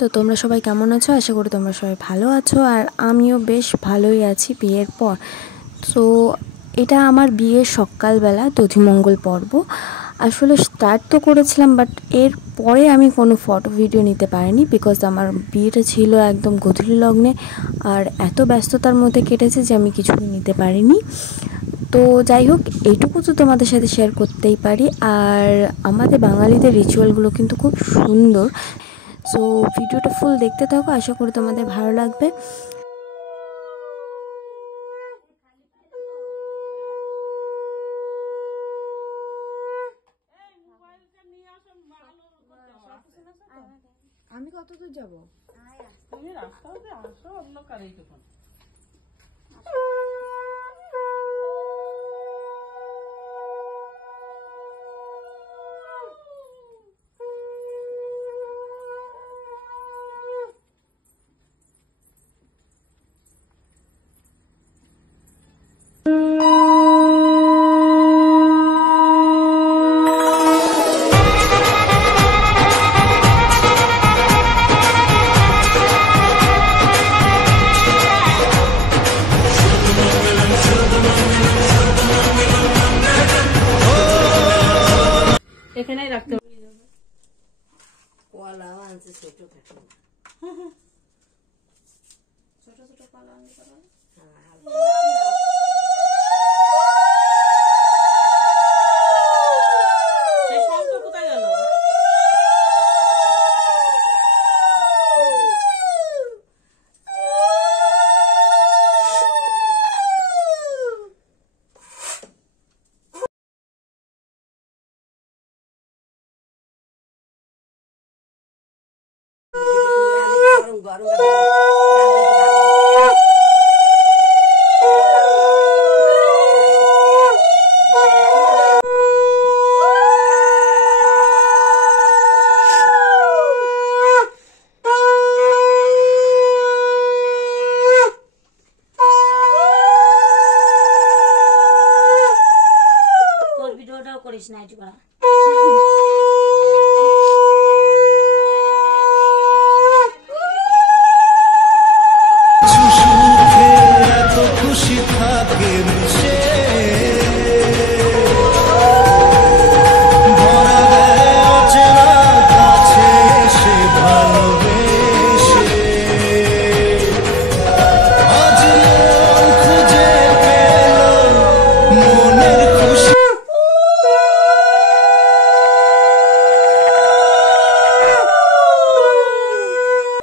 তো তোমরা সবাই কেমন আছো? আশা করি তোমরা সবাই ভালো আছো, আর আমিও বেশ ভালোই আছি বিয়ের পর। সো এটা আমার বিয়ের সকালবেলা দধিমঙ্গল পর্ব। আসলে স্টার্ট তো করেছিলাম, বাট এর পরে আমি কোনো ফটো ভিডিও নিতে পারিনি, বিকজ আমার বিয়েটা ছিল একদম গধূলি লগ্নে, আর এত ব্যস্ততার মধ্যে কেটেছে যে আমি কিছুই নিতে পারিনি। তো যাই হোক, এইটুকু তো তোমাদের সাথে শেয়ার করতেই পারি। আর আমাদের বাঙালিদের রিচুয়ালগুলো কিন্তু খুব সুন্দর। সো ভিডিওটা ফুল দেখতে থাকো, আশা করি তোমাদের ভালো লাগবে। আমি কত দূর যাবো? তুমি রাস্তাতে আসো, অন্য কারেই তো এখানেই রাখতে হবে। কলা আনছে ছোট থাকে, ছোট ছোট কলা আনছে। কোথায় গেল? তোর ভিডিওটাও করিস না একটু করা। খুশি থাকে মিশে ভরা দেয় অচেনা কাছে সে ভালোবেসে। আজ মন খুঁজে পেল মনের খুশি।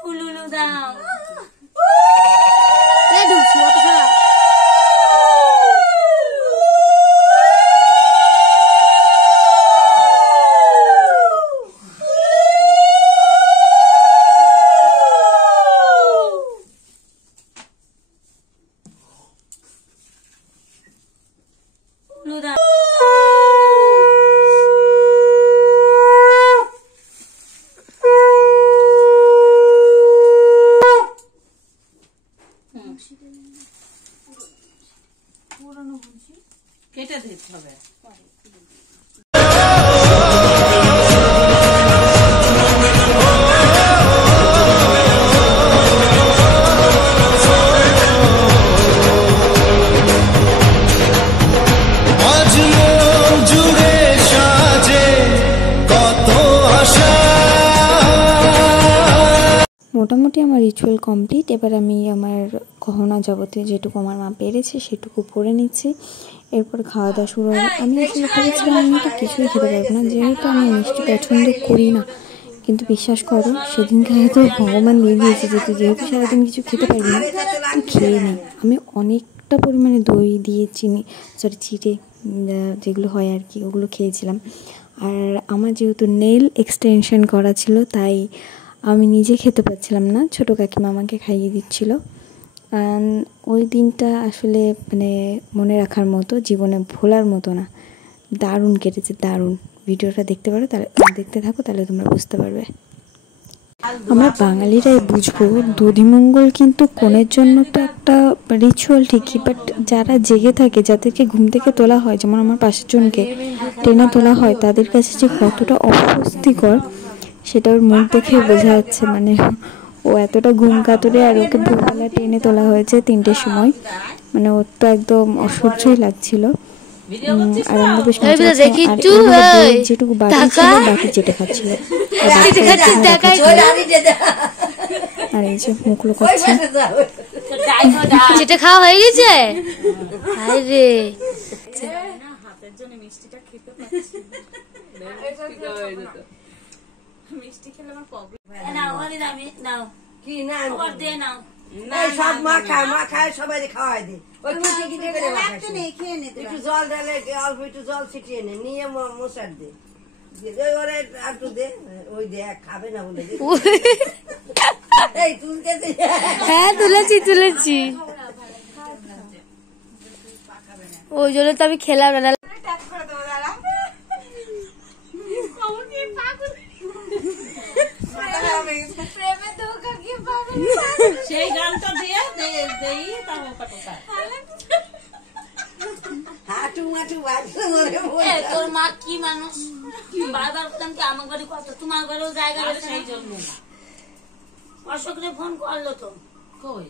উলুলু দাও। উলু দাও। কেটে দিতে হবে। আজ মন জুড়ে সাজে কত আশা। মোটামুটি আমার রিচুয়াল কমপ্লিট। এবার আমি আমার গহনা যাবতীয় যেটুকু আমার মা পেরেছে সেটুকু পরে নিচ্ছি। এরপর খাওয়া দাওয়া শুরু হবে। আমি আসলে ভেবেছিলাম আমি তো কিছুই খেতে পারবো না, যেহেতু আমি মিষ্টি পছন্দ করি না। কিন্তু বিশ্বাস করো, সেদিনকে হয়তো ভগবান দিয়ে দিয়েছে যেহেতু সারাদিন কিছু খেতে পারবি না, তুই খেয়ে নে। আমি অনেকটা পরিমাণে দই দিয়ে চিড়ে যেগুলো হয় আর কি, ওগুলো খেয়েছিলাম। আর আমার যেহেতু নেল এক্সটেনশন করা ছিল, তাই আমি নিজে খেতে পারছিলাম না, ছোটো কাকিমা আমাকে খাইয়ে দিচ্ছিল। ওই দিনটা আসলে মনে রাখার মতো, জীবনে ভোলার মতো না। দারুণ কেটেছে, দারুণ। ভিডিওটা দেখতে থাকো, তাহলে তোমরা বুঝতে পারবে। আমরা বাঙালিরাই বুঝবো দধিমঙ্গল কিন্তু কনের জন্য তো একটা রিচুয়াল ঠিকই, বাট যারা জেগে থাকে, যাদেরকে ঘুম থেকে তোলা হয়, যেমন আমার পাশের জনকে টেনে তোলা হয়, তাদের কাছে যে কতটা অস্বস্তিকর সেটা ওর মুখ দেখে বোঝা যাচ্ছে, মানে ও এতটা ঘুম কাতরে। আর ওকে ভোরবেলা টেনে তোলা হয়েছে 3টের সময়, মানে ওর তো একদম অসহ্যই লাগছিল। আর আমরা বেশ মজা করছিলাম। আর এইভাবে যেটুকু বাটি ছিল বাটি চেটে খাচ্ছিল। আর এই যে মুখগুলো করছে। যেটা খাওয়া হয়ে গেছে। আরে নাও ওরে দামি নাও কি না ওর দে নাও এই সব মা খায় সবাই খাওয়াই দে। ওই কিটি করে একটু জল ঢালে, অল্প একটু জল ছিটিয়ে নে, নিয়ে মশার দে, ওই ওরে একটু দে, ওই দে খাবে না বলে এই তুলতে দে। হ্যাঁ তুলেছি ওই জন্য তো আমি খেলাম না। সেই গানটা দিয়ে দেই তাও কাটা হাঁটু মাটু বাজে। তোর মা কি মানুষ, বারবার বলতাম কি আমার ঘরে কত, তোমার ঘরেও জায়গা রয়েছে, সেই জন্য অশোকরে ফোন করলো তো কই